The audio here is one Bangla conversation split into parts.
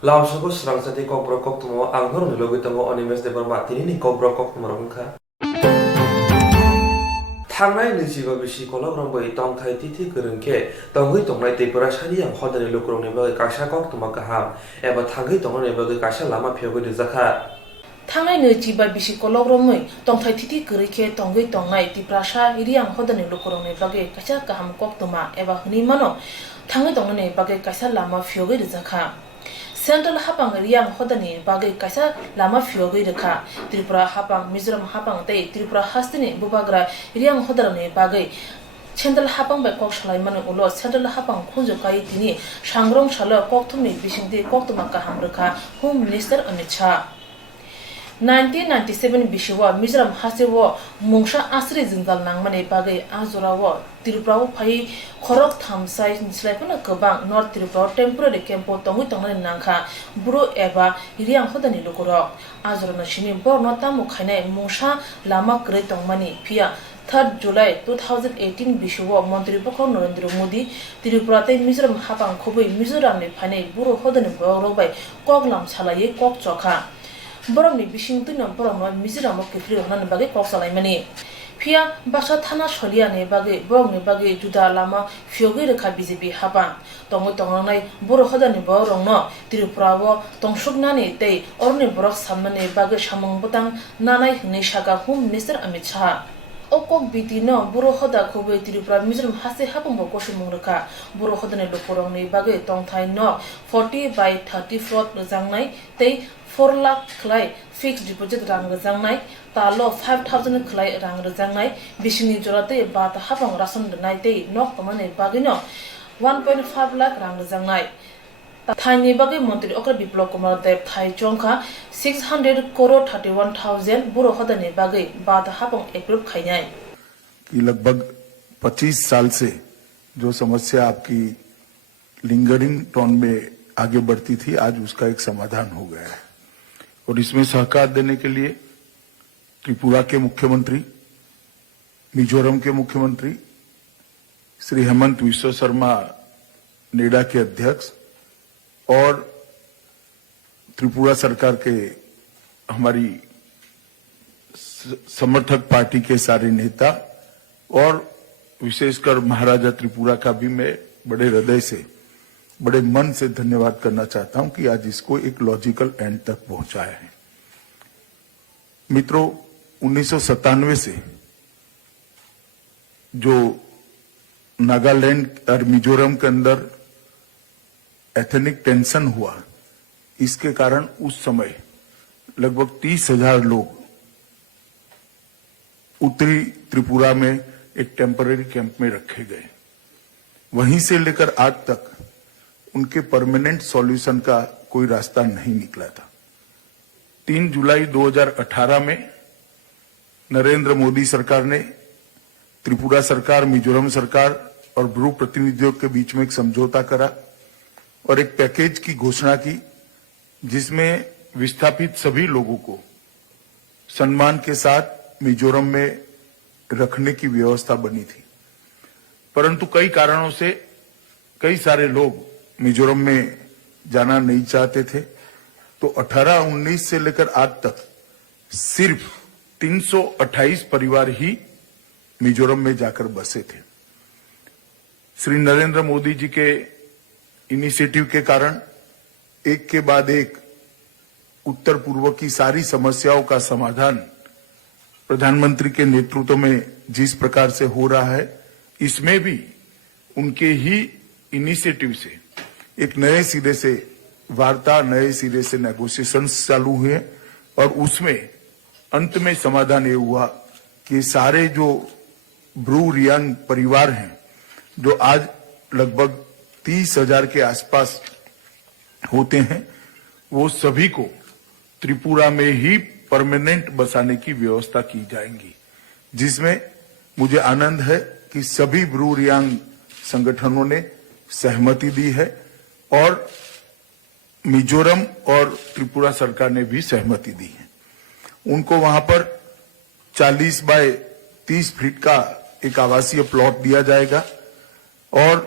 Laos ko serang sati kok brokok tumo angnor ni logi tumo onimes de bermati ni kok brokok tumo rongka. Tangnai ni jiba bisi kolok rong bai tong thai titi kerengke tonghui tongnai te pura sari yang hodani lukrong ni bagai kasha kok tumo kaham eba tanghui tongnai bagai kasha lama phyogo de zakha. Tangai ne jiba bisi kolok romoi tongthai titi kerike tonggai tongai ti prasha iriang hodani lukrong ne bagai kasha kaham kok tuma eba hni mano tangai tongnai bagai kasha lama phyogo de zakha. Central hapang riang hodani bagai kaisa lama phyogai rekha Tripura hapang Mizoram hapang tei Tripura hastini bubagra riang hodarani bagai Central hapang bai kok shalai manu ulo Central hapang khunjo kai tini sangrong shala kok thumni bisingde kok tuma kaham rekha Home Minister Amit Shah 1997 bishiwa Mizoram hasewo mungsha asri jingal nangmane bagai azorawo Tripura phai khorok thamsai nislaipuna kobang North Tripura temporary campo tongi tongna nangkha buro eba riang hodani lukorok azorona shini borno tamu khainai mungsha lama kre tongmani phia 3 July 2018 bishiwa Mantri Pokho Narendra Modi Tripura te Mizoram hapang khoboi Mizoram ni phanai buro hodani borok bai koklam chalaye kok chokha borok ni bising tuina borok no Mizoram ke free hona bagai kok salai mani Pia Basha Thana Sholia ne bagai borok ni bagai juda lama phyogai rekha BJP hapa tongo tongnai boro hodani borok no Tripura wo tongsukna ni tei orni borok samne bagai samung butang nanai hne shaka Home Minister Amit Shah okok biti no boro hoda khoboi Tripura Mizoram hase hapang bo kosumung rekha boro hodani lokorong ni bagai tongthai no 40 by 30 float jangnai tei 4 lakh khlai fixed deposit rang jangnai talo 5000 khlai rang jangnai bisini jorate bat hapang rason nai tei nok tamane bagino 1.5 lakh rang jangnai Thani bagai Mantri Okra Biplop Kumar Dev Thai Chongkha 600 crore 31,000 buro hodani bagai bat hapang approve खाइनाय कि लगभग 25 साल से जो समस्या आपकी लिंगरिंग टोन में आगे बढ़ती थी आज उसका एक समाधान हो गया है और इसमें सहकार देने के लिए त्रिपुरा के मुख्यमंत्री मिजोरम के मुख्यमंत्री श्री हेमंत विश्व शर्मा नेडा के अध्यक्ष और त्रिपुरा सरकार के हमारी समर्थक पार्टी के सारे नेता और विशेषकर महाराजा त्रिपुरा का भी मैं बड़े हृदय से बड़े मन से धन्यवाद करना चाहता हूं कि आज इसको एक लॉजिकल एंड तक पहुंचाया है मित्रों 1997 से जो नागालैंड और मिजोरम के अंदर एथनिक टेंशन हुआ इसके कारण उस समय लगभग 30,000 लोग उत्तरी त्रिपुरा में एक टेम्पररी कैंप में रखे गए वहीं से लेकर आज तक उनके परमानेंट सॉल्यूशन का कोई रास्ता नहीं निकला था 3 जुलाई 2018 में नरेंद्र मोदी सरकार ने त्रिपुरा सरकार मिजोरम सरकार और ब्रू प्रतिनिधियों के बीच में एक समझौता करा और एक पैकेज की घोषणा की जिसमें विस्थापित सभी लोगों को सम्मान के साथ मिजोरम में रखने की व्यवस्था बनी थी परंतु कई कारणों से कई सारे लोग मिजोरम में जाना नहीं चाहते थे तो 18-19 से लेकर आज तक सिर्फ 328 परिवार ही मिजोरम में जाकर बसे थे श्री नरेंद्र मोदी जी के इनिशिएटिव के कारण एक के बाद एक उत्तर पूर्व की सारी समस्याओं का समाधान प्रधानमंत्री के नेतृत्व में जिस प्रकार से हो रहा है इसमें भी उनके ही इनिशिएटिव से एक नए सिरे से वार्ता नए सिरे से नेगोशिएशंस चालू हुए और उसमें अंत में समाधान ये हुआ कि सारे जो ब्रू रियांग परिवार हैं जो आज लगभग 30,000 के आसपास होते हैं वो सभी को त्रिपुरा में ही परमानेंट बसाने की व्यवस्था की जाएगी जिसमें मुझे आनंद है कि सभी ब्रू रियांग संगठनों ने सहमति दी है और मिजोरम और त्रिपुरा सरकार ने भी सहमति दी है उनको वहां पर 40 बाय 30 फीट का एक आवासीय प्लॉट दिया जाएगा और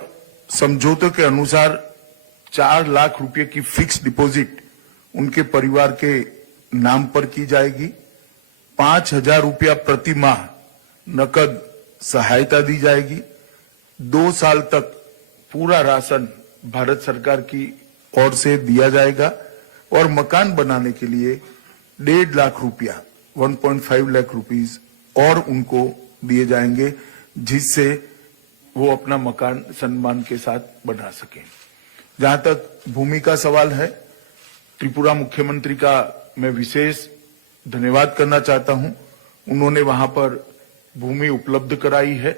समझौते के अनुसार 4 लाख रुपए की फिक्स डिपॉजिट उनके परिवार के नाम पर की जाएगी। 5,000 रुपया प्रति माह नकद सहायता दी जाएगी। 2 साल तक पूरा राशन भारत सरकार की ओर से दिया जाएगा और मकान बनाने के लिए 1.5 लाख रुपया 1.5 लाख रुपीस और उनको दिए जाएंगे, जिससे वो अपना मकान सम्मान के साथ बना सकें। जहां तक भूमि का सवाल है, त्रिपुरा मुख्यमंत्री का मैं विशेष धन्यवाद करना चाहता हूं। उन्होंने वहां पर भूमि उपलब्ध कराई है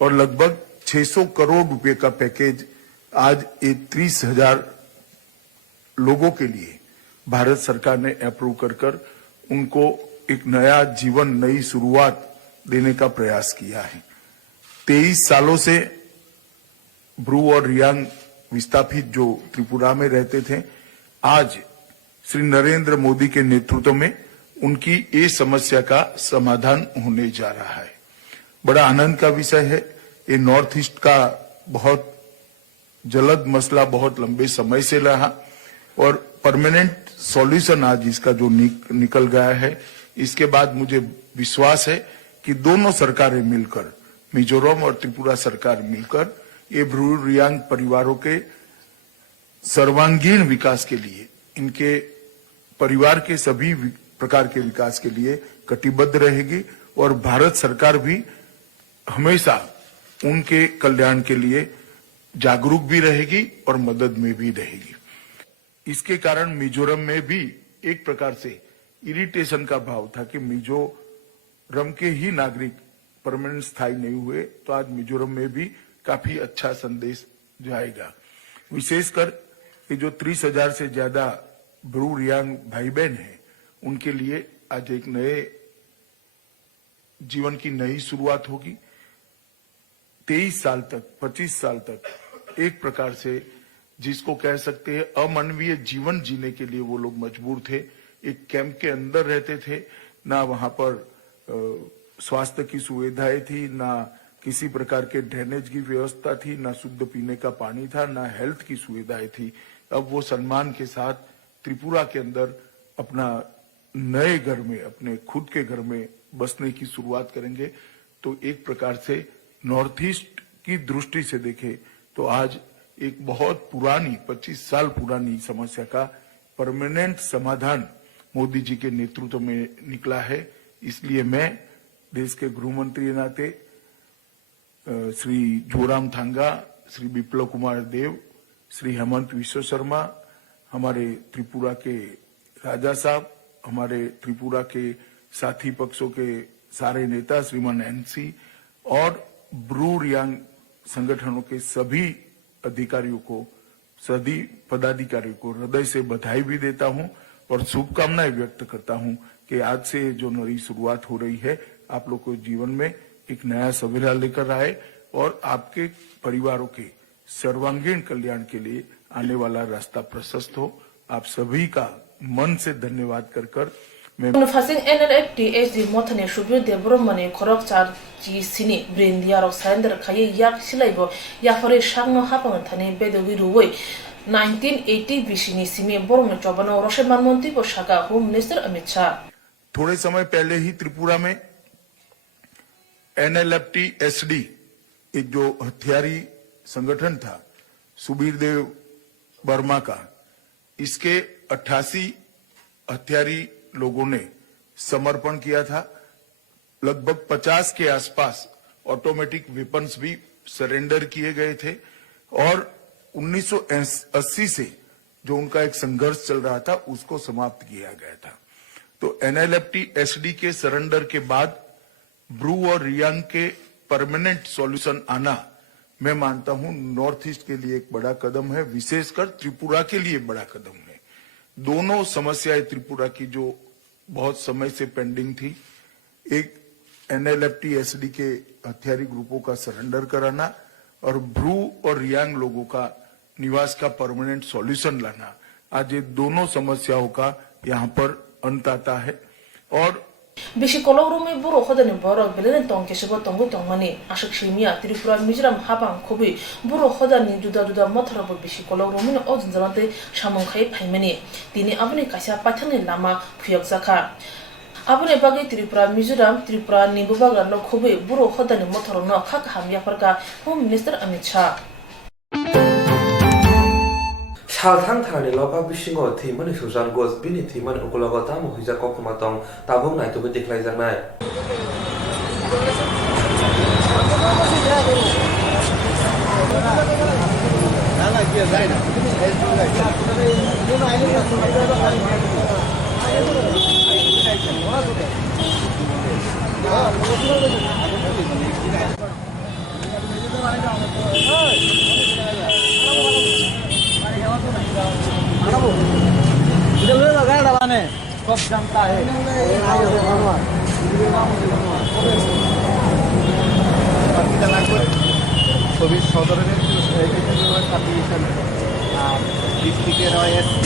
और लगभग 600 करोड़ रुपए का पैकेज आज 30,000 लोगों के लिए भारत सरकार ने अप्रूव कर उनको एक नया जीवन, नई शुरुआत देने का प्रयास किया है। 23 सालों से ब्रू और रियांग विस्थापित जो त्रिपुरा में रहते थे, आज श्री नरेंद्र मोदी के नेतृत्व में उनकी ये समस्या का समाधान होने जा रहा है। बड़ा आनंद का विषय है। ये नॉर्थ ईस्ट का बहुत जल्द मसला बहुत लंबे समय से रहा और परमानेंट सॉल्यूशन आज इसका जो निकल गया है। इसके बाद मुझे विश्वास है कि दोनों सरकारें मिलकर, मिजोरम और त्रिपुरा सरकार मिलकर, ये ब्रू रियांग परिवारों के सर्वांगीण विकास के लिए, इनके परिवार के सभी प्रकार के विकास के लिए कटिबद्ध रहेगी और भारत सरकार भी हमेशा उनके कल्याण के लिए जागरूक भी रहेगी और मदद में भी रहेगी। इसके कारण मिजोरम में भी एक प्रकार से इरिटेशन का भाव था कि मिजोरम के ही नागरिक परमानेंट स्थायी नहीं हुए, तो आज मिजोरम में भी काफी अच्छा संदेश जाएगा। विशेषकर ये जो 30,000 से ज्यादा ब्रू रियांग भाई बहन है, उनके लिए आज एक नए जीवन की नई शुरुआत होगी। 23 साल तक, 25 साल तक एक प्रकार से जिसको कह सकते हैं अमानवीय जीवन जीने के लिए वो लोग मजबूर थे। एक कैंप के अंदर रहते थे, ना वहां पर स्वास्थ्य की सुविधाएं थी, ना किसी प्रकार के ड्रेनेज की व्यवस्था थी, ना शुद्ध पीने का पानी था, ना हेल्थ की सुविधाएं थी। अब वो सम्मान के साथ त्रिपुरा के अंदर अपना नए घर में, अपने खुद के घर में बसने की शुरुआत करेंगे। तो एक प्रकार से नॉर्थ ईस्ट की दृष्टि से देखें तो आज एक बहुत पुरानी 25 साल पुरानी समस्या का परमानेंट समाधान मोदी जी के नेतृत्व में निकला है। इसलिए मैं देश के गृह मंत्री नाते श्री जोरामथांगा, श्री बिप्लब कुमार देव, श्री हेमंत विश्व शर्मा, हमारे त्रिपुरा के राजा साहब, हमारे त्रिपुरा के साथी पक्षों के सारे नेता श्रीमान एनसी और ब्रू रियांग संगठनों के सभी अधिकारियों को, सभी पदाधिकारियों को हृदय से बधाई भी देता हूं और शुभकामनाएं व्यक्त करता हूं कि आज से जो नई शुरुआत हो रही है, आप लोग को जीवन में एक नया सवेरा लेकर आए और आपके परिवारों के सर्वांगीण कल्याण के लिए आने वाला रास्ता प्रशस्त हो। आप सभी का मन से धन्यवाद कर मैं Fasing NLFTHD Motane Shubir de Bromani Korok Char G Sini Brindiaro Sander Kaye Yak Silaibo Yafore Shangno Hapan Tane Bedowi Ruway 1980 Vishini Simi Borno Chobano Rosheman Montibo Shaka Home Minister Amit Shah। थोड़े समय पहले ही त्रिपुरा में NLFT-SD एक जो हथियारी संगठन था सुबीर देव वर्मा का, इसके 88 हथियारी लोगों ने समर्पण किया था। लगभग 50 के आसपास ऑटोमेटिक वेपन्स भी सरेंडर किए गए थे और 1980 से जो उनका एक संघर्ष चल रहा था उसको समाप्त किया गया था। तो NLFT-SD के सरेंडर के बाद ब्रू और रियांग के परमानेंट सॉल्यूशन आना, मैं मानता हूं नॉर्थ ईस्ट के लिए एक बड़ा कदम है, विशेषकर त्रिपुरा के लिए बड़ा कदम है। दोनों समस्याएं त्रिपुरा की जो बहुत समय से पेंडिंग थी, एक NLFT-SD के हथियारी ग्रुपों का सरेंडर कराना और ब्रू और रियांग लोगों का निवास का परमानेंट सॉल्यूशन लाना, आज ये दोनों समस्याओं का यहाँ पर अंत आता है। और বেশি কলরমে বড় হদানি বড় বেলেন তংকেশব তঙ্গু তংমানি আশক সিমিয়া ত্রিপুরা মিজোরাম হাবাং খুবই বড় হদানি জুদা জুদা মথরব বেশি কলরমে অজনজালাতে সামংখাই ফাইমানি তিনি আপনি কাইসা পাঠানি লামা ফুয়ক জাখা আপনি বাগে ত্রিপুরা মিজোরাম ত্রিপুরা নিবুবাগার খুবই বড় হদানি মথরন খাক হামিয়াফারকা হোম মিনিস্টার অমিত শাহ সালথাং থানাनि लबा बिसिङाव थैमानि सुजान गज बिनि थैमानि उकुलाव दामो हुइजा कखमा दं ताबो नायतोबो देख्लायजानाय कब जमता है ছবি সদরের সাবডিভিশন ডিস্ট্রিক্টের এসসি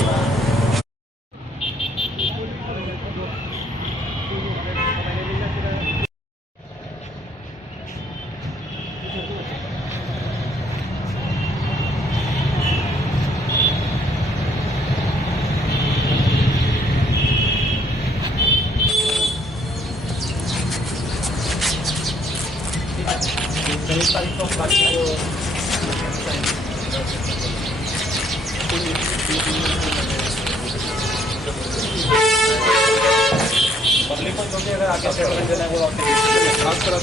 पब्लिक को जो भी अगर आगे स्टेटमेंट देना है वो खास तरह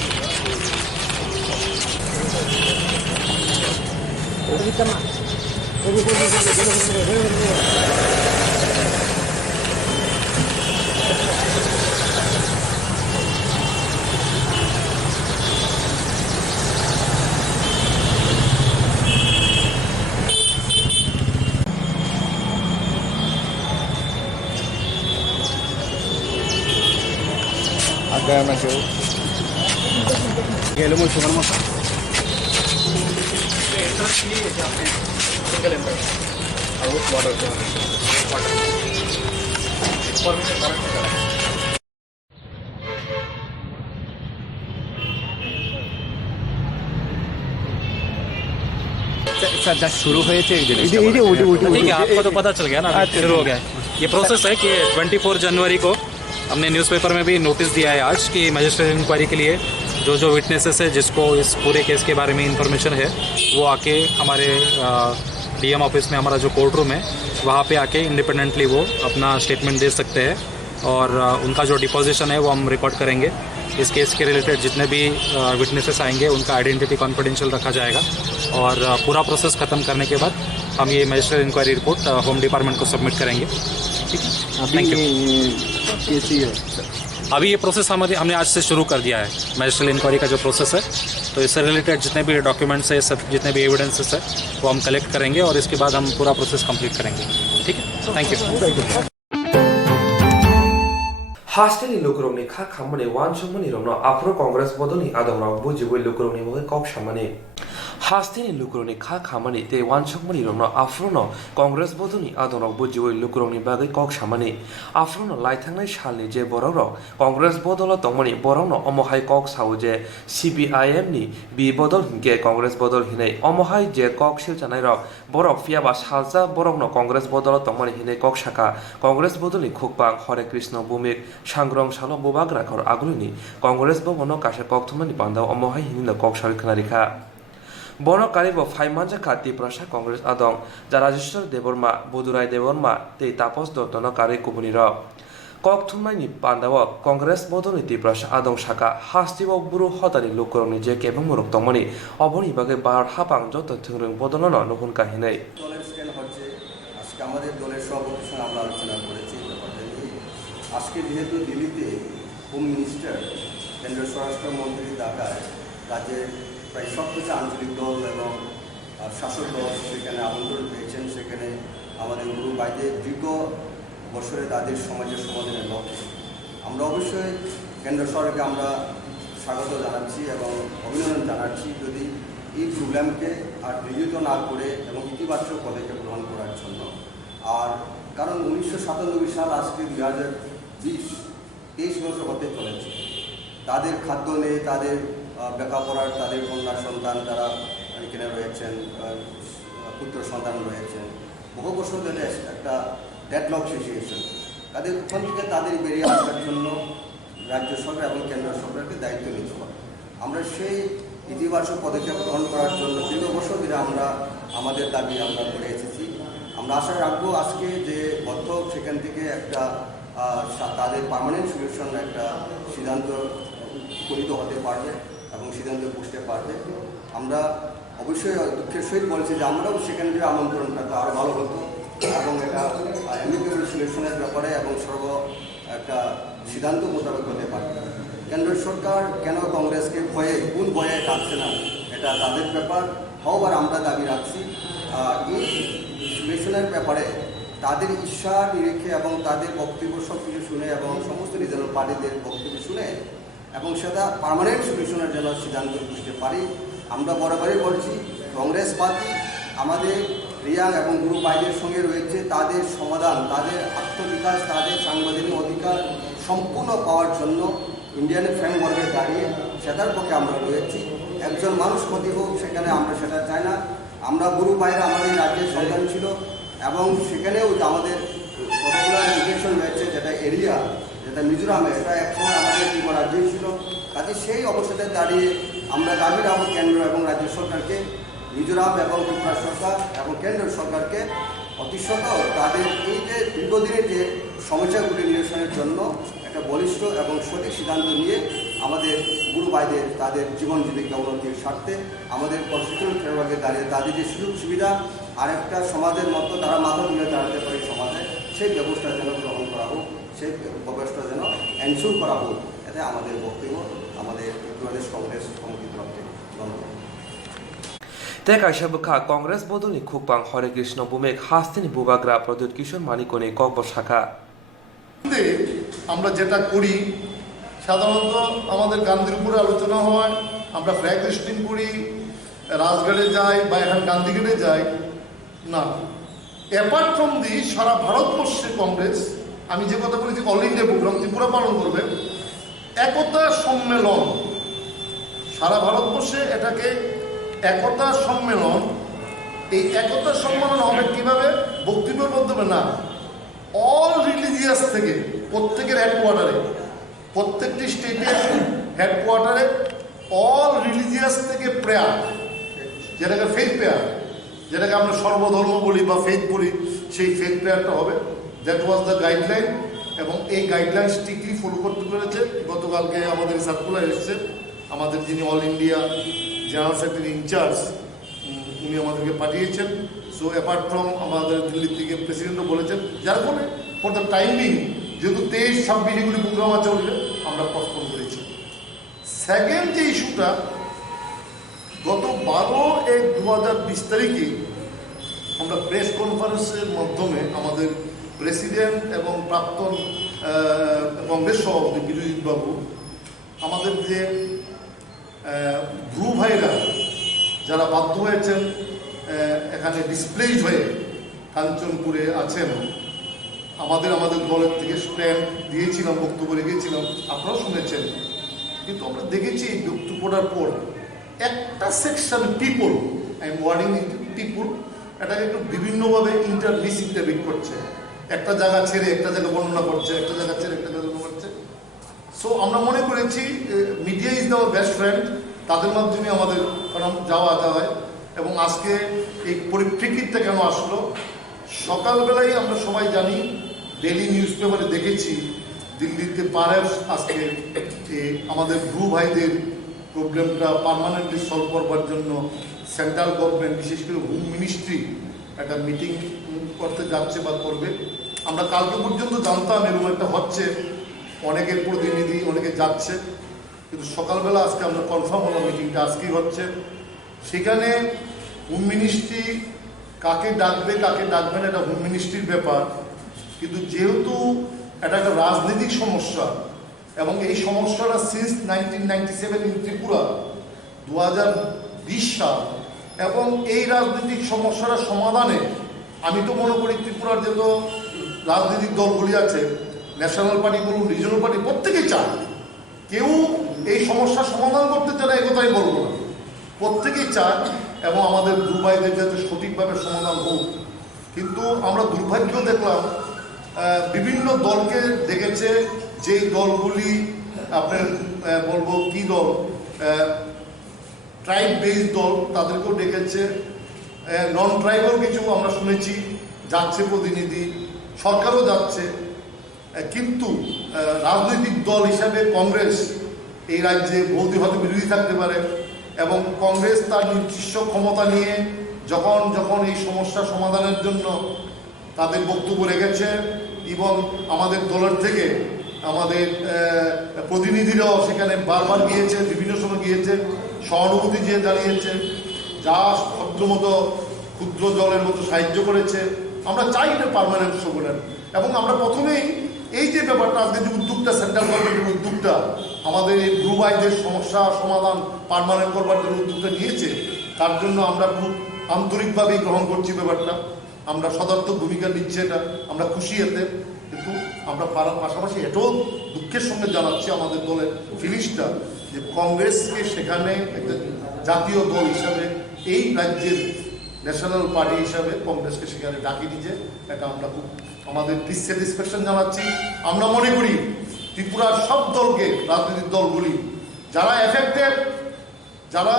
agak masuk gelo mo sugar mo single ember out water sir शुरू हुए थे ठीक है आपको तो पता चल गया ना शुरू हो गया ये प्रोसेस है कि 24 जनवरी को हमने न्यूज़पेपर में भी नोटिस दिया है आज कि मजिस्ट्रेट इंक्वायरी के लिए जो विटनेसेस है जिसको इस पूरे केस के बारे में इंफॉर्मेशन है वो आके हमारे डीएम ऑफिस में हमारा जो कोर्ट रूम है वहाँ पे आके इंडिपेंडेंटली वो अपना स्टेटमेंट दे सकते हैं और उनका जो डिपोजिशन है वो हम रिकॉर्ड करेंगे। इस केस के रिलेटेड जितने भी विटनेसेस आएंगे उनका आइडेंटिटी कॉन्फिडेंशियल रखा जाएगा और पूरा प्रोसेस ख़त्म करने के बाद हम ये magistrate inquiry report home department को सबमिट करेंगे। ठीक है, थैंक यू। अभी ये प्रोसेस हमने आज से शुरू कर दिया है मजिस्ट्रेट इंक्वायरी का जो प्रोसेस है, तो इससे रिलेटेड जितने भी डॉक्यूमेंट्स है सब जितने भी एविडेंसेस है वो हम कलेक्ट करेंगे और इसके बाद हम पूरा प्रोसेस कंप्लीट करेंगे। ठीक है, थैंक यू। हास्टेलनि लोकरंनि खा खामानि वान समनि रंनो आफ्रो कांग्रेस बदलनि आदमराव बुजिबो लोकरंनि मगे कक सामानि हास्टेलनि लोकरंनि खा खामानि ते वान समनि रंनो आफ्रोनो कांग्रेस बदलनि आदमराव बुजिबो लोकरंनि बागै कक सामानि आफ्रोनो लाइथांनाय सालनि जे बरावराव कांग्रेस बदल तंमनि बरावनो अमहाय कक साउ जे सीपीआईएम नि बि बदल हिंगे कांग्रेस बदल हिनै अमहाय जे कक सिलजानायराव बरफ फियाबा सालजा बरावनो कांग्रेस बदल तंमनि हिनै कक साका कांग्रेस बदलनि खुकबां हरे कृष्ण भूमिक सांग्रं सालो बुबाग्रा घर आगुलनि कांग्रेस भवनो काशा कक्थुमानि बान्दाव अमहाय हिनिनो कक सरिखनारिखा बनो कारिबो फाइमानजा खाति प्रसा कांग्रेस आदं जा राजेश्वर देवर्मा बुदुराय देवर्मा ते तापस दत्तनो कारि कुबुनिर कक्थुमानि बान्दाव कांग्रेस बदलनि तिप्रसा आदं शाखा हास्तिब बुरु हदानि लोकरंनि जे केबं मुरक तंमनि अबनि बागे बार हापां जत थंग्रं बदलनो नहुन काहिनै দলের স্ট্যান্ড হচ্ছে আজকে আমাদের দলের সভাপতির সঙ্গে আমরা আলোচনা করেছি ব্যাপারটা নিয়ে। আজকে যেহেতু দিল্লিতে হোম মিনিস্টার কেন্দ্রীয় স্বরাষ্ট্রমন্ত্রী ঢাকায় রাজ্যের প্রায় সবকিছু আঞ্চলিক দল এবং শাসক দল সেখানে আমন্ত্রণ পেয়েছেন, সেখানে আমাদের গুরু বাইদের দীর্ঘ বছরে তাদের সমাজের সমাধানের লক্ষ্যে আমরা অবশ্যই কেন্দ্র সরকারকে আমরা স্বাগত জানাচ্ছি এবং অভিনন্দন জানাচ্ছি যদি এই প্রোগ্রামকে আর বিরত না করে এবং ইতিবাচক পদক্ষেপ গ্রহণ করার জন্য। আর কারণ 1997 সাল আজকে 2020 23 বছর হতে চলেছে। তাদের খাদ্য নেই, তাদের লেখাপড়ার, তাদের কন্যা সন্তান তারা এখানে রয়েছেন, পুত্র সন্তান রয়েছেন। বহু বছর ধরে একটা ডেডলক সিচুয়েশন। তাদের ওখান থেকে তাদের বেরিয়ে আসার জন্য রাজ্য সরকার এবং কেন্দ্র সরকারকে দায়িত্ব নিতে হবে। আমরা সেই ইতিবাচক পদক্ষেপ গ্রহণ করার জন্য দীর্ঘ বছর ধরে আমরা আমাদের দাবি আমরা করে এসেছি। আমরা আশা রাখবো আজকে যে বদ্ধ সেখান থেকে একটা তাদের পার্মানেন্ট সলিউশন একটা সিদ্ধান্ত উপনীত হতে পারবে এবং সিদ্ধান্ত বুঝতে পারবে। আমরা অবশ্যই দুঃখের সহিত বলছি যে আমরাও সেখান থেকে আমন্ত্রণ থাকতো আরও ভালো হতো এবং এটা অ্যামিকেবল সলিউশনের ব্যাপারে এবং একটা সিদ্ধান্ত মোতাবেক হতে পারবে। কেন্দ্র সরকার কেন কংগ্রেসকে কোন ভয়ে ডাকছে না, এটা তাদের ব্যাপার। হবার আমরা দাবি রাখছি এই সলিউশনের ব্যাপারে তাদের ইচ্ছা নিরীক্ষে এবং তাদের বক্তব্য সব কিছু শুনে এবং সমস্ত রিজনাল পার্টিদের বক্তব্য শুনে এবং সেটা পার্মানেন্ট সলিউশনের জন্য সিদ্ধান্ত বুঝতে পারি। আমরা বরাবরই বলছি কংগ্রেস পার্টি আমাদের রিয়াং এবং গ্রুপ আইদের সঙ্গে রয়েছে। তাদের সমাধান, তাদের আত্মবিকাশ, তাদের সাংবিধানিক অধিকার সম্পূর্ণ পাওয়ার জন্য ইন্ডিয়ান ফ্রেমওয়ার্কে দাঁড়িয়ে সেটার পক্ষে আমরা রয়েছি। একজন মানুষ ক্ষতি হোক সেখানে আমরা সেটা চাই না। আমরা গ্রুপ আইরা আমাদের রাজ্যের সন্তান ছিল এবং সেখানেও আমাদের কতগুলো ইলেকশন রয়েছে, যেটা এরিয়া, যেটা মিজোরামে, এটা একসময় আমাদের ত্রিপুরা রাজ্যই ছিল। কাজে সেই অবস্থাতে দাঁড়িয়ে আমরা দাবি রাখবো কেন্দ্র এবং রাজ্য সরকারকে, মিজোরাম এবং ত্রিপুরা সরকার এবং কেন্দ্র সরকারকে অতিশত তাদের এই যে দীর্ঘদিনের যে সমস্যাগুলি নিরসনের জন্য একটা বলিষ্ঠ এবং সঠিক সিদ্ধান্ত নিয়ে আমাদের গুরু ভাইদের তাদের জীবন জীবিকা উন্নতির স্বার্থে আমাদের কনস্টিটিউশন ফ্রেমওয়ার্কে দাঁড়িয়ে তাদের যে সুযোগ সুবিধা আর একটা সমাজের মতো তারা মাথা তুলে দাঁড়াতে পারে সমাজে, সেই ব্যবস্থা যেন গ্রহণ করা হোক, সেই ব্যবস্থা যেন এনশিওর করা হোক। এতে আমাদের বক্তব্য আমাদের প্রদেশ কংগ্রেস কমিটির তরফ থেকে। ধন্যবাদ। Te kaishabukha Congress bodoni khukpang Hare Krishna bumek hastini bubagra Pradut Kishore Manikoni kokbo shaka. আমরা যেটা করি সাধারণত আমাদের গান্ধীর উপরে আলোচনা হয়, আমরা ফ্ল্যাগ হোয়েস্টিং করি, রাজঘাটে যাই বা এখন গান্ধীঘাটে যাই না। অ্যাপার্ট ফ্রম দি সারা ভারতবর্ষে কংগ্রেস, আমি যে কথা বলেছি অল ইন্ডিয়া প্রোগ্রাম ত্রিপুরা পালন করবে একতা সম্মেলন। সারা ভারতবর্ষে এটাকে একতা সম্মেলন। এই একতা সম্মেলন হবে কিভাবে? বক্তব্যের মাধ্যমে না, অল রিলিজিয়াস থেকে প্রত্যেকের হেডকোয়ার্টারে, প্রত্যেকটি স্টেটের হেডকোয়ার্টারে অল রিলিজিয়াস থেকে প্রেয়ার, যেটাকে ফেথ প্রেয়ার, যেটাকে আমরা সর্বধর্ম বলি বা ফেথ বলি, সেই ফেথ প্রেয়ারটা হবে। দ্যাট ওয়াজ দ্য গাইডলাইন এবং এই গাইডলাইন স্ট্রিক্টলি ফলো করতে পেরেছে। গতকালকে আমাদের সার্কুলার এসেছে, আমাদের যিনি all India general secretary in charge উনি আমাদেরকে পাঠিয়েছেন। সো অ্যাপার্ট ফ্রম আমাদের দিল্লি থেকে প্রেসিডেন্টও বলেছেন, যার ফলে ফর দ্য টাইমিং যেহেতু 23-26 এগুলি প্রোগ্রাম আছে বলে আমরা পোস্টপোন করেছি। সেকেন্ড যে ইস্যুটা, গত 12/1/2020 তারিখে আমরা প্রেস কনফারেন্সের মাধ্যমে আমাদের প্রেসিডেন্ট এবং প্রাক্তন কংগ্রেস সভাপতি বিরোজিৎ বাবু আমাদের যে ভ্রু ভাইরা যারা বাধ্য হয়েছেন এখানে ডিসপ্লেসড হয়ে কাঞ্চনপুরে আছেন, আমাদের দলের থেকে স্ট্যান্ড দিয়েছিলাম, বক্তব্য রেখেছিলাম, আপনারাও শুনেছেন। কিন্তু আমরা দেখেছি বক্তব্যটার পর একটা section people, I am wording people, এটাকে একটু বিভিন্নভাবে মিসইন্টারপ্রিট করছে। একটা জায়গা ছেড়ে একটা জায়গা বর্ণনা করছে, একটা জায়গা ছেড়ে একটা জায়গা বর্ণনা করছে। সো আমরা মনে করেছি media is the best friend, তাদের মাধ্যমে আমাদের কারণ যাওয়া হয়। এবং আজকে এই পরিপ্রেক্ষিতটা কেন আসলো, সকালবেলায় আমরা সবাই জানি, ডেইলি নিউজ পেপারে দেখেছি দিল্লিতে পারহ্যাপস আজকে আমাদের ভ্রু ভাইদের প্রবলেমটা পার্মানেন্টলি সলভ করবার জন্য সেন্ট্রাল গভর্নমেন্ট, বিশেষ করে হোম মিনিস্ট্রি একটা মিটিং করতে যাচ্ছে বা করবে। আমরা কালকে পর্যন্ত জানতাম এরকম একটা হচ্ছে, অনেকের প্রতিনিধি অনেকে যাচ্ছে, কিন্তু সকালবেলা আজকে আমরা কনফার্ম হলাম মিটিংটা আজকেই হচ্ছে। সেখানে হোম মিনিস্ট্রি কাকে ডাকবে কাকে ডাকবে না এটা হোম মিনিস্ট্রির ব্যাপার, কিন্তু যেহেতু এটা একটা রাজনৈতিক সমস্যা এবং এই সমস্যাটা সিন্স 1997 ইন ত্রিপুরা 2020 সাল, এবং এই রাজনৈতিক সমস্যাটা সমাধানে আমি তো মনে করি ত্রিপুরার যত রাজনৈতিক দলগুলি আছে ন্যাশনাল পার্টি বলুন, রিজনাল পার্টি, প্রত্যেকেই চায়। কেউ এই সমস্যার সমাধান করতে চায় না, একথাই বলবো না, প্রত্যেকেই চায় এবং আমাদের দুর্ভাইদের যাতে সঠিকভাবে সমাধান হোক। কিন্তু আমরা দুর্ভাগ্য দেখলাম, বিভিন্ন দলকে দেখেছে, যেই দলগুলি আপনার বলবো কি দল, ট্রাইব বেসড দল, তাদেরকেও ডেকেছে। নন ট্রাইবাল কিছু আমরা শুনেছি যাচ্ছে প্রতিনিধি, সরকারও যাচ্ছে। কিন্তু রাজনৈতিক দল হিসাবে কংগ্রেস এই রাজ্যে বহুদিন হয়তো বিরোধী থাকতে পারে, এবং কংগ্রেস তার নিজস্ব ক্ষমতা নিয়ে যখন এই সমস্যা সমাধানের জন্য তাদের বক্তব্য রেখেছে, এবং আমাদের দলের থেকে আমাদের প্রতিনিধিরাও সেখানে বারবার গিয়েছে, বিভিন্ন সময় গিয়েছে, সহানুভূতি দিয়ে দাঁড়িয়েছে, যা ভদ্রমতো ক্ষুদ্র দলের মতো সাহায্য করেছে। আমরা চাই এটা পার্মানেন্ট সমাধান, এবং আমরা প্রথমেই এই যে ব্যাপারটা আজকে যে উদ্যোগটা, সেন্ট্রাল গভর্নমেন্টের উদ্যোগটা আমাদের এই ব্রুবাইদের সমস্যা সমাধান পার্মানেন্ট করবার জন্য উদ্যোগটা নিয়েছে, তার জন্য আমরা খুব আন্তরিকভাবেই গ্রহণ করছি ব্যাপারটা। আমরা সদার্থক ভূমিকা নিচ্ছি, এটা আমরা খুশি এতে। কিন্তু আমরা পাশাপাশি এটাও দুঃখের সঙ্গে জানাচ্ছি আমাদের দলের ফিলিংসটা, যে কংগ্রেসকে সেখানে একটা জাতীয় দল হিসাবে, এই রাজ্যের ন্যাশনাল পার্টি হিসাবে কংগ্রেসকে সেখানে ডাকিনি, যে এটা আমরা খুব আমাদের ডিসস্যাটিসফ্যাকশন জানাচ্ছি। আমরা মনে করি ত্রিপুরার সব দলকে, রাজনৈতিক দলগুলি যারা এফেক্টেড, যারা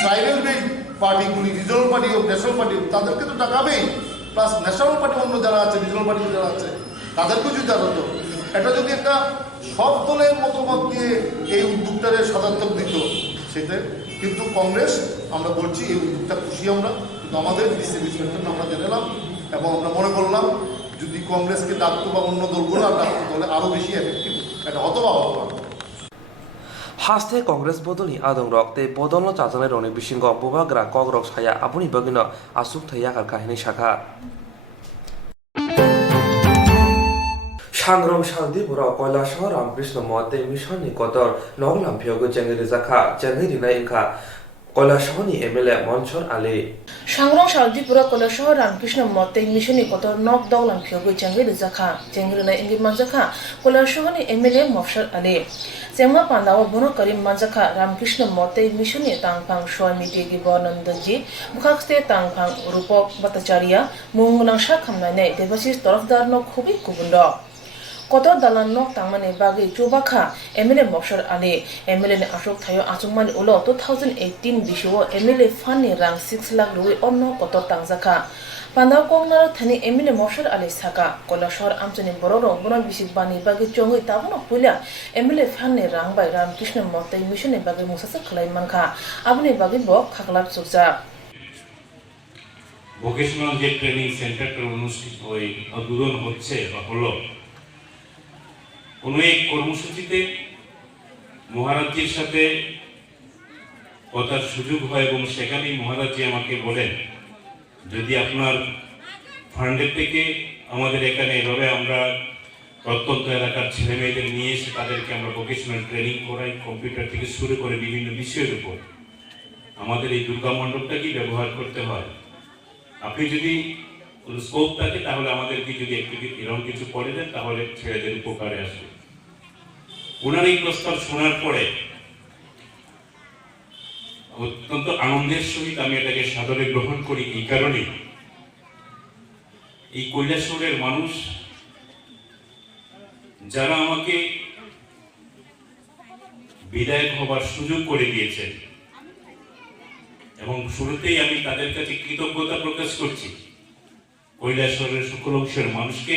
ট্রাইবাল পার্টিগুলি, রিজনাল পার্টি হোক, ন্যাশনাল পার্টি হোক, তাদেরকে তো ডাকাবেই, প্লাস ন্যাশনাল পার্টি অন্য যারা আছে, রিজনাল পার্টি যারা আছে, তাদেরকেও যদি হতো। এটা যদি একটা সব দলের মতামত দিয়ে এই উদ্যোগটারে সাধারণত দিত সেটা, কিন্তু কংগ্রেস, আমরা বলছি এই উদ্যোগটা খুশি আমরা, কিন্তু আমাদের ডিসস্যাটিসফ্যাকশন আমরা জানালাম, এবং আমরা মনে করলাম যদি কংগ্রেসকে ডাকতো বা অন্য দলগুলো আর ডাকতো তাহলে আরও বেশি এফেক্টিভ এটা হতো বা হতো না। হাস্তে কংগ্রেস বদলনি আদং রক তে বদল চাজানাय rokni bisingo bubhagra kok rok saya aboni bagino asuk thaiya kar kahini shakha Shangrong Shaldi Bura Koilashahar Ramkrishna Motte Mission ni Kotor Noglam Pyogo Jengri Zakha Jengri Dinai Inka Koilashahani MLA Monchor Ali Shangrong Shaldipuरा Koilashahar Ramkrishna Motte Mission ni Kotor Nog Doglam Pyogo Jengri Zakha Jengri na Ingi Manjaka Koilashahani MLA Monchor Ali Sema Pandawa Bono Karim Manjaka Ramkrishna Motte Mission ni Tangpang Shwami Degi Bonandaji Bukhakste Tangpang Rupok Bhattacharya Mungunangsha Khamnane Devasis Torofdar no Khubi Kubundo Kotor dalan nok tangmani bagi chubakha MLA Monchor Ali MLA ni Ashok Thayo Achungmani ulo 2018 bishuo MLA fani rang 6 lakh ruwi onno kotor tangjaka Pandaw kongnar thani MLA Monchor Ali saka Koilashahar amchani bororo bono bisik bani bagi chongui tabono puila MLA fani rang bai Ramkrishna Motte mission ni bagi musasa khlai mankha abni bagi bok khaklap sukja vocational যে ট্রেনিং সেন্টারটা অনুষ্ঠিত ওই উদ্বোধন হচ্ছে বা হলো কোনো এক কর্মসূচিতে মহারাজ্যের সাথে কথার সুযোগ হয় এবং সেখানেই মহারাজ্য আমাকে বলেন যদি আপনার ফান্ডের থেকে আমাদের এখানে এভাবে আমরা প্রত্যন্ত এলাকার ছেলে মেয়েদের নিয়ে এসে তাদেরকে আমরা ভোকেশনাল ট্রেনিং করাই কম্পিউটার থেকে শুরু করে বিভিন্ন বিষয়ের উপর আমাদের এই দুর্গা মণ্ডপটাকেই ব্যবহার করতে হয় আপনি যদি স্কোপ থাকে তাহলে আমাদেরকে যদি একটু এরকম কিছু করে দেন তাহলে ছেলেদের উপকারে আসবে ওনার এই প্রস্তাব শোনার পরে অত্যন্ত আনন্দের সহিত আমি এটাকে সাদরে গ্রহণ করি এই কারণে এই কৈলাসহরের মানুষ যারা আমাকে বিধায়ক হবার সুযোগ করে দিয়েছেন এবং শুরুতেই আমি তাদের কাছে কৃতজ্ঞতা প্রকাশ করছি কৈলাসহরের সকল অংশের মানুষকে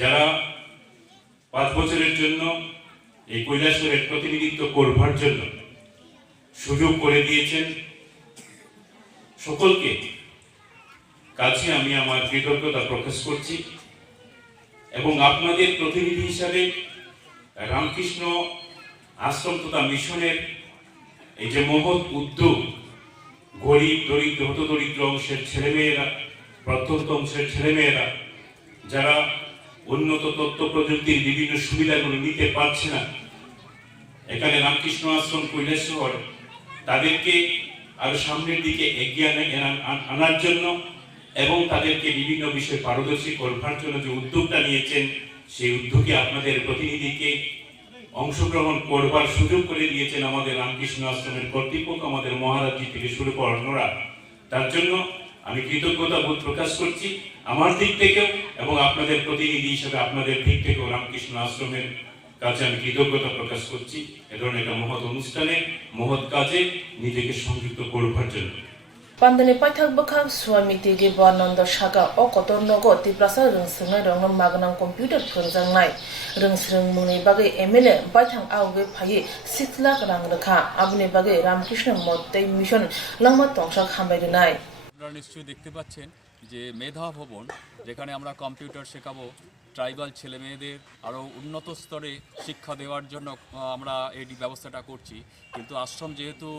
যারা 5 বছরের জন্য এই কৈলাসহরের প্রতিনিধিত্ব করবার জন্য সুযোগ করে দিয়েছেন সকলকে কাছে আমি আমার কৃতজ্ঞতা প্রকাশ করছি এবং আপনাদের প্রতিনিধি হিসাবে রামকৃষ্ণ আশ্রম তথা মিশনের এই যে মহৎ উদ্যোগ গরিব দরিদ্র হতদরিদ্র অংশের ছেলেমেয়েরা প্রত্যন্ত অংশের ছেলেমেয়েরা যারা উন্নত তথ্য প্রযুক্তির বিভিন্ন সুবিধাগুলো নিতে পারছে না এখানে রামকৃষ্ণ আশ্রম কৈলাসহর তাদেরকে আরো সামনের দিকে এগিয়ে আনার জন্য এবং তাদেরকে বিভিন্ন বিষয়ে পারদর্শী করবার জন্য যে উদ্যোগটা নিয়েছেন সেই উদ্যোগে আপনাদের প্রতিনিধিকে অংশগ্রহণ করবার সুযোগ করে দিয়েছেন আমাদের রামকৃষ্ণ আশ্রমের কর্তৃপক্ষ, আমাদের মহারাজজি থেকে শুরু করে অন্যরা। তার জন্য আমি কৃতজ্ঞতা বোধ প্রকাশ করছি আমার দিক থেকেও, এবং আপনাদের প্রতিনিধি হিসেবে আপনাদের দিক থেকেও রামকৃষ্ণ আশ্রমের কাছে আমি কৃতজ্ঞতা প্রকাশ করছি এ ধরনের একটা মহৎ অনুষ্ঠানে, মহৎ কাজে নিজেকে সংযুক্ত করবার জন্য। Pandani paithak bakhak swami tege bananda shaga o kotor nogo tiprasa rungsngai rong magnam computer phunjangnai rungsrung muni bagai MLA baithang auge phaye 6 lakh rang rakha abni bagai Ramkrishna Mottei mission langma tongsak hambaidinai আপনারা নিশ্চয়ই দেখতে পাচ্ছেন যে মেধা ভবন, যেখানে আমরা কম্পিউটার শেখাবো ট্রাইবাল ছেলে মেয়েদের আরও উন্নত স্তরে শিক্ষা দেওয়ার জন্য আমরা এই ব্যবস্থাটা করছি। কিন্তু আশ্রম যেহেতু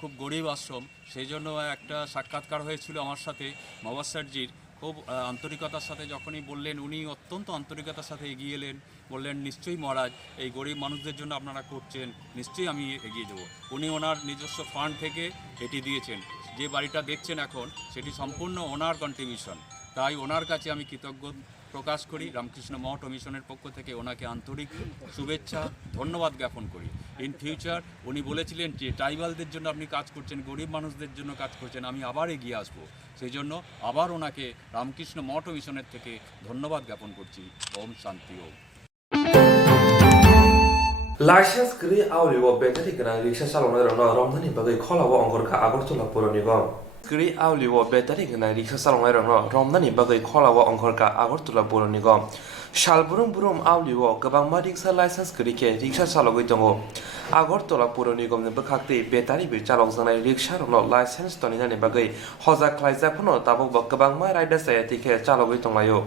খুব গরিব আশ্রম, সেই জন্য একটা সাক্ষাৎকার হয়েছিল আমার সাথে মাওয়াজ স্যারজির। খুব আন্তরিকতার সাথে যখনই বললেন, উনি অত্যন্ত আন্তরিকতার সাথে এগিয়ে এলেন, বললেন নিশ্চয়ই মহারাজ এই গরিব মানুষদের জন্য আপনারা করছেন, নিশ্চয়ই আমি এগিয়ে দেবো। উনি ওনার নিজস্ব ফান্ড থেকে এটি দিয়েছেন। যে বাড়িটা দেখছেন এখন সেটি সম্পূর্ণ ওনার কন্ট্রিবিউশন। তাই ওনার কাছে আমি কৃতজ্ঞ প্রকাশ করি। রামকৃষ্ণ মঠ ও মিশনের পক্ষ থেকে ওনাকে আন্তরিক শুভেচ্ছা ধন্যবাদ জ্ঞাপন করি। ইন ফিউচার উনি বলেছিলেন যে ট্রাইবালদের জন্য আপনি কাজ করছেন, গরিব মানুষদের জন্য কাজ করছেন, আমি আবার এগিয়ে আসবো। সেই জন্য আবার ওনাকে রামকৃষ্ণ মঠ ও মিশনের থেকে ধন্যবাদ জ্ঞাপন করছি। ওম শান্তি ওম। লাইসেন্স গৃহী আউলিও ব্যাটারি গোনাं রিক্সা চালাनायफोराव रमजाननि बागै खलाबो अंगरखा आगरतला पौर निगम गृहী आउलिओ ব্যাটারি গোনাं রিক্সা চালাनायफोराव रमजाननि बागै खलाबो अंगरखा आगरतला पौर निगम सालबुरुम बुरुम आउलिओ गोबांमा रिक्सा लाइसेन्स गैयैखे रिक्सा चालगै दङ। आगरतला पौर निगमनि बोखाक्ति बेटारि बे चालकजानाय रिक्साफोराव लाइसेन्स तनिनायनि बागै हजा खालायजाफोरनो दाबो गोबांमा राइडार्स जायातिखे चालगै दंलायो।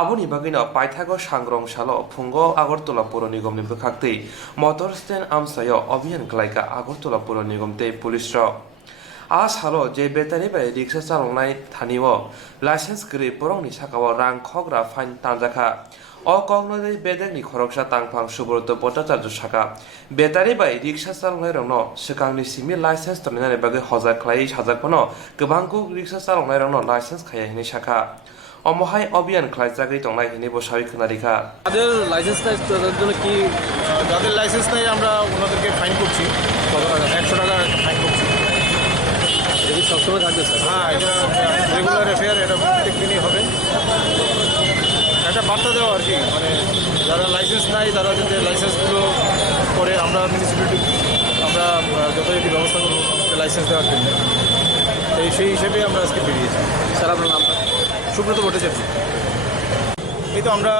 आबुनि बागैनो पाइथागो सांग्रं सालो फुंगो आगरतला पौर निगमनि बोखाक्ति मटर स्टेन आमसायो अभियान खालायगा आगरतला पौर निगम ते पुलिस आ सालो जे बेटारि बाय रिक्सा चालनाय थानिओ लाइसेन्स गैयै बरंनि साकाव रां खग्रा फाइन तानजाखा अ कग्नोदै बेदेगनि खरकसा तांफां सुब्रत भट्टाचार्य साका बेटारि बाय रिक्सा चालनायफोराव सिगांनि सिमि लाइसेन्स तनिनायनि बागै हजा खालायै साजाखौनो गोबांखौ रिक्सा चालनायफोराव लाइसेन्स खायाहैनाय साका অমহাই অভিযান খালাইজাগৈ দंनाय হিনি বসাবি खोनारिखा যাদের লাইসেন্স নাই তাদের জন্য কি, যাদের লাইসেন্স নাই আমরা ওনাদেরকে ফাইন করছি, 100 টাকা ফাইন করছি। এটা সবসময় থাকবে স্যার? হ্যাঁ, এটা রেগুলার অ্যাফেয়ার, এটা প্রত্যেক দিনই হবে। একটা বার্তা দেওয়া আর কি, মানে যারা লাইসেন্স নাই তারা যাতে লাইসেন্সগুলো করে, আমরা মিউনিসিপ্যালিটি আমরা যথাযথ ব্যবস্থা করবো লাইসেন্স দেওয়ার জন্য। সেই হিসেবে আমরা আজকে বেরিয়েছি। স্যার আপনার নাম? সুব্রত ভট্টাচার্য। এই তো আমরা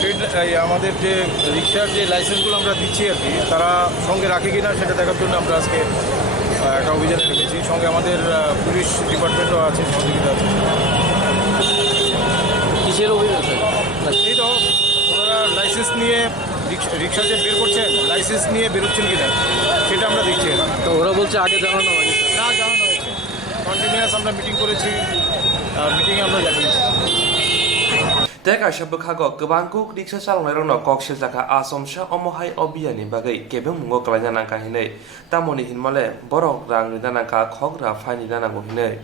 ট্রেড আমাদের যে রিক্সার যে লাইসেন্সগুলো আমরা দিচ্ছি আর কি, তারা সঙ্গে রাখে কিনা সেটা দেখার জন্য আমরা আজকে একটা অভিযানে নেমেছি। সঙ্গে আমাদের পুলিশ ডিপার্টমেন্টও আছে, সহযোগিতা আছে। কিসের অভিযান স্যার? এই তো ওনারা লাইসেন্স নিয়ে রিক্সা যে বের করছেন, লাইসেন্স নিয়ে বেরোচ্ছেন কিনা সেটা আমরা দেখছি। তো ওরা বলছে আগে জানানো হয়েছে? না, জানানো হয়েছে। কন্টিনিউয়াস আমরা মিটিং করেছি, মিটিংয়ে আমরা জানিয়েছি। Tega shabakago gobango riksa salonnayrongno koksiljaka asomsa omohai obiyani bagai kebeng mungo kalaina nangka hinai tamoni hinmale borok rang nida nangka khogra faini danango hinai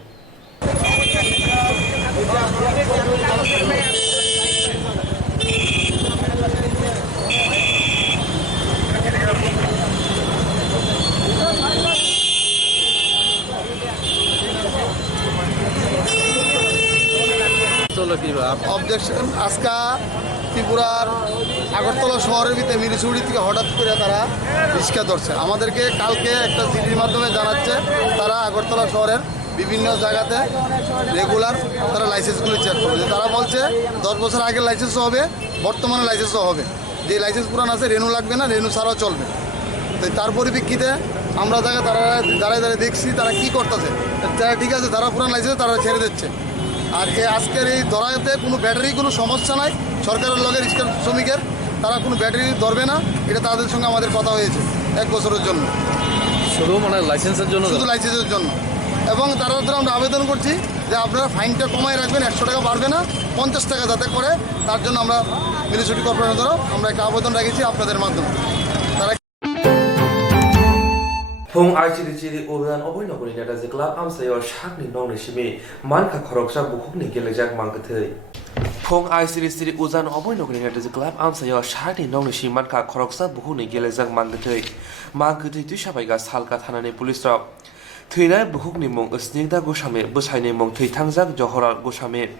objection আজকা ত্রিপুরার আগরতলা শহরের ভিতরে মিরিচুড়ি থেকে হঠাৎ করে তারা রিক্সা ধরছে। আমাদেরকে কালকে একটা চিঠির মাধ্যমে জানাচ্ছে তারা আগরতলা শহরের বিভিন্ন জায়গাতে রেগুলার তারা লাইসেন্সগুলো চেক করবে। তারা বলছে 10 বছর আগের লাইসেন্সও হবে, বর্তমানে লাইসেন্সও হবে। যে লাইসেন্স পুরান আছে রেনু লাগবে না, রেনু ছাড়াও চলবে। তো তার পরিপ্রেক্ষিতে আমরা তারা দাঁড়ায় দাঁড়িয়ে দেখছি তারা কী করতেছে। তারা ঠিক আছে, তারা পুরান লাইসেন্স তারা ছেড়ে দিচ্ছে। আর আজকের এই ধরাতে কোনো ব্যাটারি কোনো সমস্যা নাই। সরকারের লগে রিক্সা শ্রমিকের তারা কোনো ব্যাটারি ধরবে না, এটা তাদের সঙ্গে আমাদের কথা হয়েছে 1 বছরের জন্য, শুধু মানে লাইসেন্সের জন্য, শুধু লাইসেন্সের জন্য। এবং তারা আমরা আবেদন করছি যে আপনারা ফাইনটা কমায় রাখবেন, 100 টাকা বাড়বে না, 50 টাকা যাতে করে। তার জন্য আমরা মিউনিসিপ্যালিটি কর্পোরেশনেরও আমরা একটা আবেদন রেখেছি আপনাদের মাধ্যমে। Fung ICD Chiri Obian Oboy Noguri Neta Zikla Amsayo Shakni Nong Nishimi Manka Koroksa Bukukni Gelejak Mankathei Phong ICRC Uzan Oboy Nogri Nedaji Club Amsayo Shadi Nongni Shimanka Koroksa Buhuni Gelezang Mangatui Mangatui Tushabaiga Salka Hanane Police Rock Twitter Buhugni Mong Snigda Goshame Bushine Mong Tangzak Johora Goshame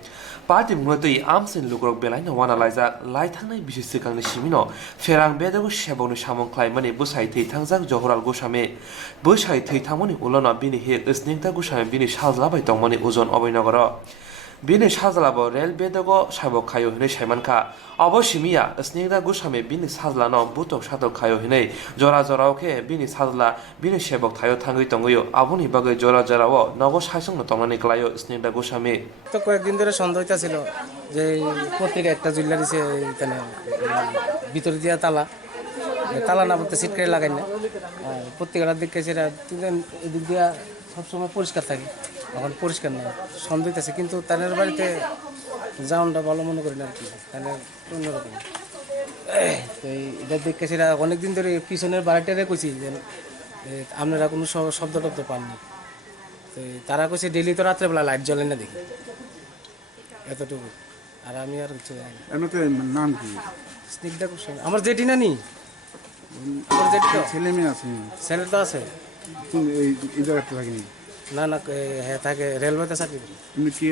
Party Mutui Amsin Lugrok Belina Wanaliza Lightanai Bishisikang Shimino Ferang Bedago Shabon Shamon Climbani Busai Tangzak Johora Goshame Bushai Tamoni Ulona Bini Hit Snigda Goshame Bini Shazlabai Tomoni Uzon Obinogoro Bini Shazlabo Rel Bedago Shabo Kayo Hine Shaimanka Abo Shimia Snigda Goshame Bini Shazlano Buto Shadow Kayo Hine Jora Zorauke Bini Shazla Bini Shabok Tayo Tangi Tongoyo Abuni Bagay Jora Jarao Nogo Shasung Tomani Klayo Snigda Goshame তো কয়েকদিন ধরে সন্দেহ ছিল যে পত্রিকা একটা জুল্লা দিছে এখানে ভিতরে দিয়া তালা তালা না বলতে সিট করে লাগাই না পত্রিকাটা দেখে সেটা এদিক দিয়া সবসময় পরিষ্কার থাকে এখন পরিষ্কার না সন্দেহ আছে কিন্তু তাদের বাড়িতে যাওয়াটা ভালো মনে করি না আর কি তাদের অন্যরকম তো এটা দেখে সেটা অনেকদিন ধরে পিছনের বাড়িটারে কইছি যে আপনারা কোনো শব্দ টব্দ পাননি তো তারা কইছে ডেইলি তো রাত্রেবেলা লাইট জ্বলে না দেখি এতটুকু আর আমি আর কিছু জানি না এমনিতে নাম কি স্নিগ্ধা কুসুম আমার জেঠি না নি আমার জেঠি তো ছেলে মেয়ে আছে ছেলে তো আছে এই জায়গাতে থাকেনি না না হ্যাঁ থাকে রেলওয়েতে চাকরি করি এমনি কি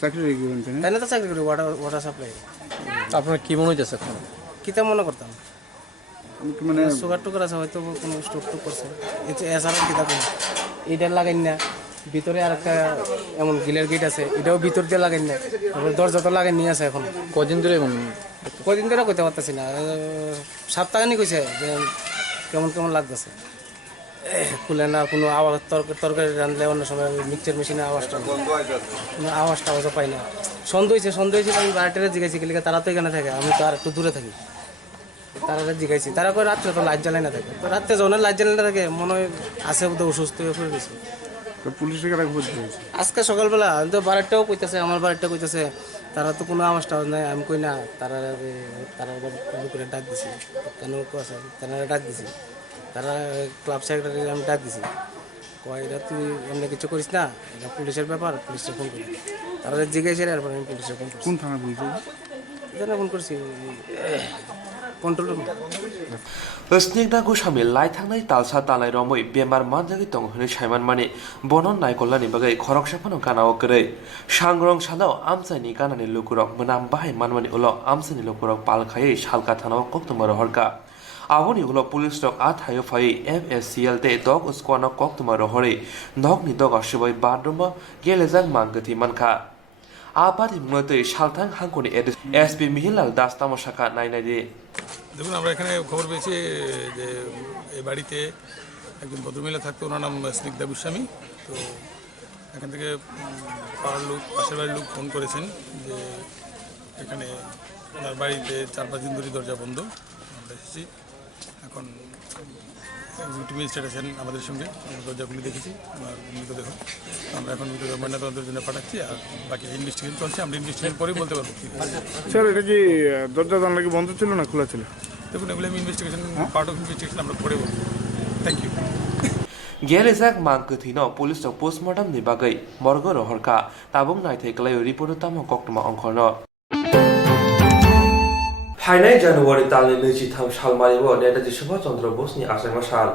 চাকরি করবেন তাই না তো চাকরি করি ওয়াটার সাপ্লাই আপনার কি মনে হচ্ছে এখন কিতা মনে করতাম মানে সুগার টুগার আছে হয়তো কোনো স্ট্রোক টুক করছে এছাড়া কিতা করবো এইটা লাগাই না ভিতরে আর একটা এমন গিলের গেট আছে এটাও ভিতর দিয়ে লাগাই না তারপরে দরজা তো লাগাই নিয়ে আছে এখন কদিন ধরে কদিন ধরে কইতে পারতেছি না সপ্তাহখানি কইছে যে কেমন কেমন লাগতেছে খুলে না কোনো আওয়াজ তরকারি রাঁধলে অন্য সময় মিক্সচার মেশিনে আওয়াজটা কোনো আওয়াজও পাই না সন্দেহ হয়েছে আমি বাড়িটারে জিজ্ঞাসি গেলে তারা তো এখানে থাকে আমি তো আর একটু দূরে থাকি তারা জিজ্ঞাসি তারা কই রাত্রে তো লাইট জ্বালাই না থাকে তো রাত্রে যখন লাইট জ্বালাই না থাকে মনে হয় আছে বোধ অসুস্থ হয়ে পড়ে গেছে পুলিশের কাছে খোঁজ পেয়েছে আজকে সকালবেলা আমি তো বাড়িটাও কইতেছে আমার বাড়িটা কইতেছে তারা তো কোনো আওয়াজ টাওয়াজ নাই আমি কই না তারা করে ডাক দিছি কেন আছে তারা ডাক দিছি তারা ক্লাব সেক্রেটারি আমি ডাক দিছি কয় এটা তুই অন্য কিছু করিস না এটা পুলিশের ব্যাপার পুলিশে ফোন করি তারা জিজ্ঞাসা এরপর আমি পুলিশে ফোন করছি কোন থানা পুলিশ এখানে ফোন করছি control room Snigda Goshame Lightanai Talsa Talai Romoi Bemar Mandagi Tong Hune Shaiman Mani Bonon Naikolani Bagay Korok Shapano Kanao Kere Shangrong Shalo Amsani Kanani Lukurok Manam Bahai Manmani Ulo Amsani Lukurok Palkaye Shalka Tano Koktumaro Horka Avoni Ulo Police Dog Athayo Fai FSCL Day Dog Usquano Koktumaro Hori Nogni Dog Ashibay Badruma Gelezang Mangati Manka Apati Mute Shaltang Hankuni SP Mihilal Das Tamoshaka Nainadi দেখুন আমরা এখানে খবর পেয়েছি যে এই বাড়িতে একজন ভদ্রমহিলা থাকতো ওনার নাম স্নিগ্ধা গোস্বামী তো এখান থেকে পাশের বাড়ির লোক ফোন করেছেন যে এখানে ওনার বাড়িতে 4-5 দিন ধরে দরজা বন্ধ আমরা এসেছি এখন ম্যাজিস্ট্রেট আছেন আমাদের সঙ্গে দরজাগুলি দেখেছি ওনার মৃতদেহ আমরা এখন মৃতদেহ ময়নাতদন্তের জন্য পাঠাচ্ছি আর বাকি ইনভেস্টিগেশন চলছে আমরা ইনভেস্টিগেশন পরেই বলতে পারবো স্যার এটা কি দরজা জানলা কি বন্ধ ছিল না খোলা ছিল দেখুন এগুলো আমি ইনভেস্টিগেশন পার্ট অফ ইনভেস্টিগেশন আমরা পরে বলবো thank you Gelezak Mangkutino Police of Postmortem ni Bagay Morgo Rohorka Tabung Night Clay Report Tamo Koktuma Onkono Hainai January Tali Nichi Tham Shalmaribo Netaji Subhash Chandra Bose ni Asema Shal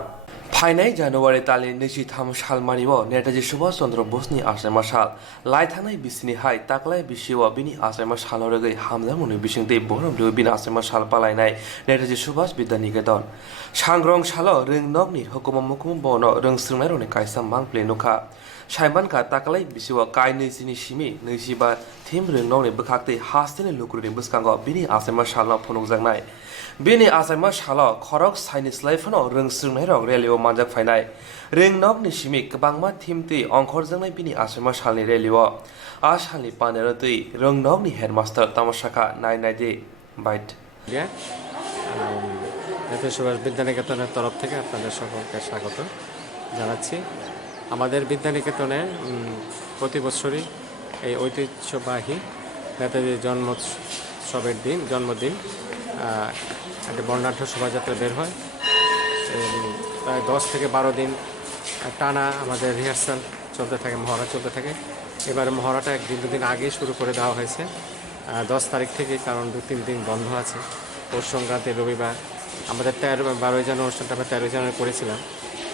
Hainai January Tali Nichi Tham Shalmaribo Netaji Subhash Chandra Bose ni Asema Shal Laithanai Bisini Hai Taklai Bishiwa Bini Asema Shal Orege Hamla Muni Bishingte Borom Lu Bin Asema Shal Palainai Netaji Subhash Bidanigadon Shangrong Shalo Ring Nogni Hukuma Mukum Bono Ring Srungaroni Kaisam Mangple Nuka Shaimanka Taklai Bishiwa Kai Nisini Shimi Nishiba Tim Ring Nogni Bukakte Hastini Lukuri Buskango Bini Asema Shal Ponugzagnai Bini Asema Shalo Korok Sainis Lifeno Ring Srungarok Relio Manjak Fainai Ring Nogni Shimi Kabangma Timti Onkorzagnai Bini Asema Shalni Relio Ashalni Panerati Ring Nogni Headmaster Tamashaka 990 Bite Netaji Subhash বিদ্যানিকেতনের তরফ থেকে আপনাদের সকলকে স্বাগত জানাচ্ছি আমাদের বিদ্যানিকেতনে প্রতি বছরই এই ঐতিহ্যবাহী নেতাজির জন্মদিন একটা বর্ণাঢ্য শোভাযাত্রা বের হয় প্রায় 10 থেকে 12 দিন টানা আমাদের রিহার্সাল চলতে থাকে মহড়া চলতে থাকে এবার মহড়াটা 1-2 দিন আগে শুরু করে দেওয়া হয়েছে 10 তারিখ থেকে, কারণ 2-3 দিন বন্ধ আছে। পৌষ সংক্রান্তি রবিবার আমাদের 13-12 জানুয়ারি অনুষ্ঠানটা আমরা 13 জানুয়ারি করেছিলাম,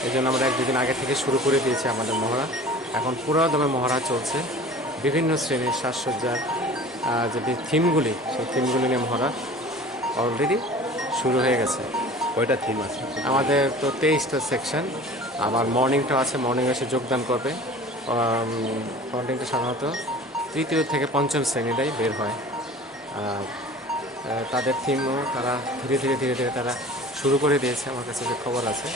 এই জন্য আমরা 1-2 দিন আগে থেকে শুরু করে দিয়েছি আমাদের মহড়া। এখন পুরো দমে মহড়া চলছে, বিভিন্ন শ্রেণীর সাজসজ্জার যে থিমগুলি, সেই থিমগুলি নিয়ে মহড়া অলরেডি শুরু হয়ে গেছে। কয়টা থিম আছে আমাদের? তো 23টা সেকশন, আবার মর্নিংটাও আছে, মর্নিং এসে যোগদান করবে। মর্নিংটা সাধারণত 3য় থেকে 5ম শ্রেণীটাই বের হয়। তাদের থিমও তারা ধীরে ধীরে তারা শুরু করে দিয়েছে, আমার কাছে যে খবর আছে।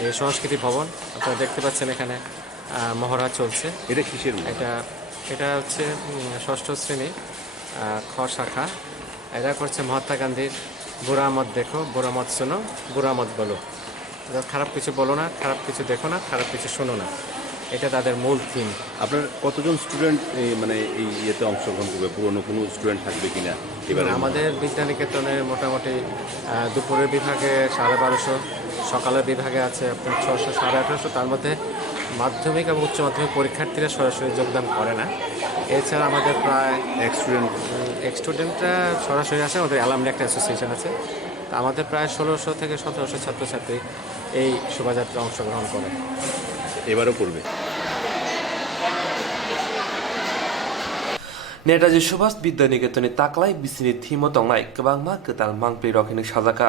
এই সংস্কৃতি ভবন আপনারা দেখতে পাচ্ছেন, এখানে মহড়া চলছে। এটা কিসের? এটা হচ্ছে 6ষ্ঠ শ্রেণী খ শাখা। এরা করছে মহাত্মা গান্ধীর বুড়া মত দেখো, বুড়া মত শোনো, বুড়া মত বলো। খারাপ কিছু বলো না, খারাপ কিছু দেখো না, খারাপ কিছু শোনো না, এটা তাদের মূল থিম। আপনার কতজন স্টুডেন্ট মানে এই ইয়েতে অংশগ্রহণ করবে? পুরনো কোনো স্টুডেন্ট থাকবে কিনা এবার? আমাদের বিদ্যানিকেতনে মোটামুটি দুপুরের বিভাগে 1250, সকালের বিভাগে আছে আপনার 600, 1850। তার মধ্যে মাধ্যমিক এবং উচ্চ মাধ্যমিক পরীক্ষার্থীরা সরাসরি যোগদান করে না। এছাড়া আমাদের প্রায় এক্স-স্টুডেন্টরা সরাসরি আসে, আমাদের অ্যালামনি একটা অ্যাসোসিয়েশন আছে। তা আমাদের প্রায় 1600 থেকে 1700 ছাত্রছাত্রী এই শোভাযাত্রা অংশগ্রহণ করে। এবারও করবে। नेताजी सुभाष विद्यानिकेतननि ताक्लाय बिसिनि थीमो तंनाय गोबांमा गोदान मांप्रि रखिनि साजाखा